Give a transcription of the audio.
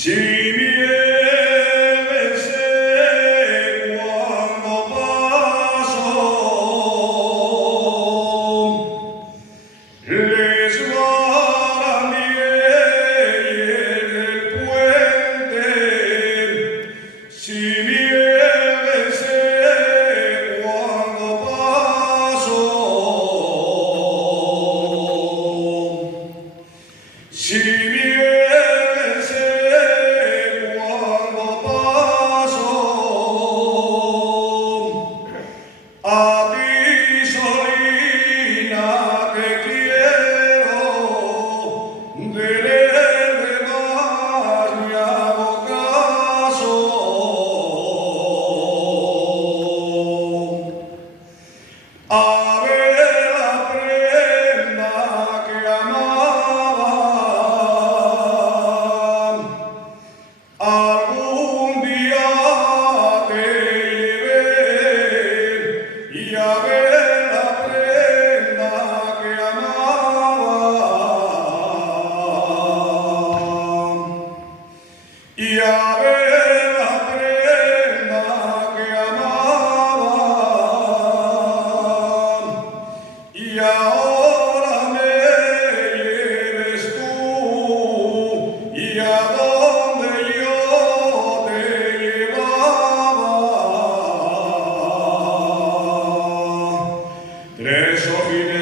Si viese cuando paso, les barandé el puente. Si viese cuando paso, si viese cuando paso, a ti solina te quiero, de demás me hago caso. A ver la prenda que amaba, algún día te llevé, y a ver la prenda que amaba, y a ver la prenda que amaba, y ahora me lleves tú, y a donde yo te llevaba. Tres ojines